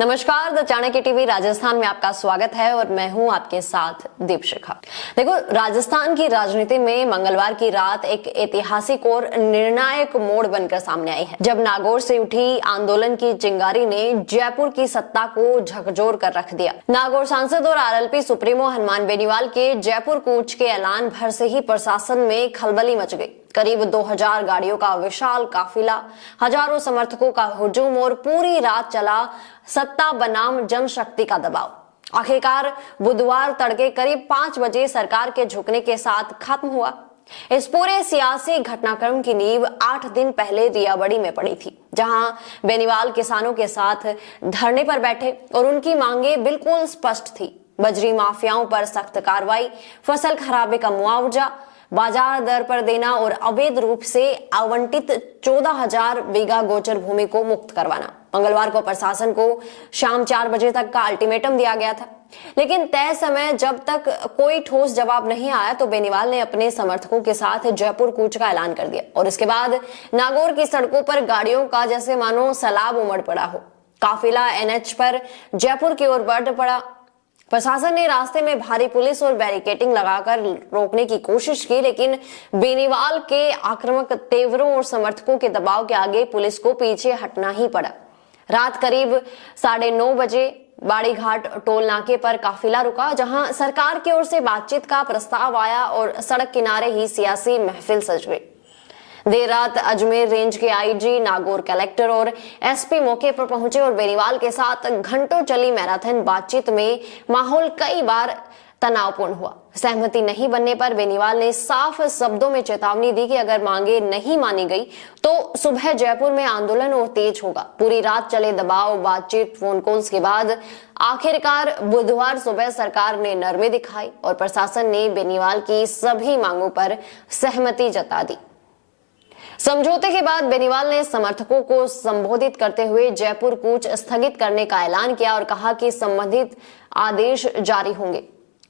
नमस्कार, the Chanakya TV Rajasthan में आपका स्वागत है और मैं हूं आपके साथ दीपशिखा। देखो, राजस्थान की राजनीति में मंगलवार की रात एक ऐतिहासिक और निर्णायक मोड़ बनकर सामने आई है, जब नागौर से उठी आंदोलन की चिंगारी ने जयपुर की सत्ता को झकझोर कर रख दिया। नागौर सांसद और आरएलपी सुप्रीमो हनुमान बेनीवाल के जयपुर कूच के ऐलान भर से ही प्रशासन में खलबली मच गई। करीब 2000 गाड़ियों का विशाल काफिला, हजारों समर्थकों का हुजूम और पूरी रात चला सत्ता बनाम जनशक्ति का दबाव आखिरकार बुधवार तड़के करीब 5 बजे सरकार के झुकने के साथ खत्म हुआ। इस पूरे सियासी घटनाक्रम की नींव 8 दिन पहले रियाबड़ी में पड़ी थी, जहां बेनीवाल किसानों के साथ धरने पर बैठे और उनकी मांगे बिल्कुल स्पष्ट थी। बजरी माफियाओं पर सख्त कार्रवाई, फसल खराबे का मुआवजा, बाजार दर पर देना और अवैध रूप से आवंटित 14,000 बीघा गोचर भूमि को मुक्त करवाना। मंगलवार को प्रशासन को शाम 4 बजे तक का अल्टीमेटम दिया गया था, लेकिन तय समय जब तक कोई ठोस जवाब नहीं आया तो बेनीवाल ने अपने समर्थकों के साथ जयपुर कूच का ऐलान कर दिया और इसके बाद नागौर की सड़कों पर गाड़ियों का जैसे मानो सैलाब उमड़ पड़ा हो। काफिला एनएच पर जयपुर की ओर बढ़ पड़ा। प्रशासन ने रास्ते में भारी पुलिस और बैरिकेडिंग लगाकर रोकने की कोशिश की, लेकिन बेनीवाल के आक्रामक तेवरों और समर्थकों के दबाव के आगे पुलिस को पीछे हटना ही पड़ा। रात करीब 9:30 बजे बाड़ी घाट टोल नाके पर काफिला रुका, जहां सरकार की ओर से बातचीत का प्रस्ताव आया और सड़क किनारे ही सियासी महफिल सज गई। देर रात अजमेर रेंज के आईजी, नागौर कलेक्टर और एसपी मौके पर पहुंचे और बेनीवाल के साथ घंटों चली मैराथन बातचीत में माहौल कई बार तनावपूर्ण हुआ। सहमति नहीं बनने पर बेनीवाल ने साफ शब्दों में चेतावनी दी कि अगर मांगे नहीं मानी गई तो सुबह जयपुर में आंदोलन और तेज होगा। पूरी रात चले दबाव, बातचीत, फोन कॉल्स के बाद आखिरकार बुधवार सुबह सरकार ने नरमी दिखाई और प्रशासन ने बेनीवाल की सभी मांगों पर सहमति जता दी। समझौते के बाद बेनीवाल ने समर्थकों को संबोधित करते हुए जयपुर कूच स्थगित करने का ऐलान किया और कहा कि संबंधित आदेश जारी होंगे।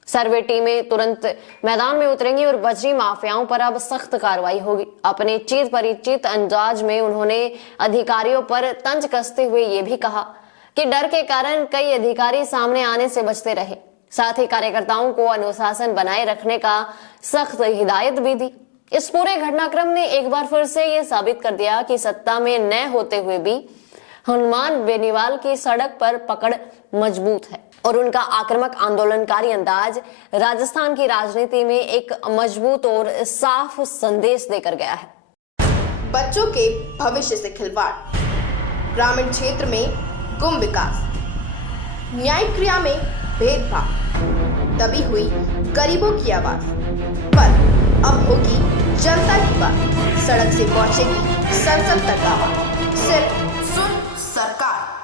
सर्वे टीमें तुरंत मैदान में उतरेंगी और बजरी माफियाओं पर अब सख्त कार्रवाई होगी। अपने चित परिचित अंदाज में उन्होंने अधिकारियों पर तंज कसते हुए ये भी कहा कि डर के कारण कई अधिकारी सामने आने से बचते रहे। साथ ही कार्यकर्ताओं को अनुशासन बनाए रखने का सख्त हिदायत भी दी। इस पूरे घटनाक्रम ने एक बार फिर से यह साबित कर दिया कि सत्ता में न होते हुए भी हनुमान बेनीवाल की सड़क पर पकड़ मजबूत है और उनका आक्रामक आंदोलनकारी अंदाज राजस्थान की राजनीति में एक मजबूत और साफ संदेश देकर गया है। बच्चों के भविष्य से खिलवाड़, ग्रामीण क्षेत्र में गुम विकास, न्यायिक क्रिया में भेदभाव, दबी हुई गरीबों की आवाज, पर अब होगी जनता की बात। सड़क से पहुंचेगी संसद तक आवाज, सिर्फ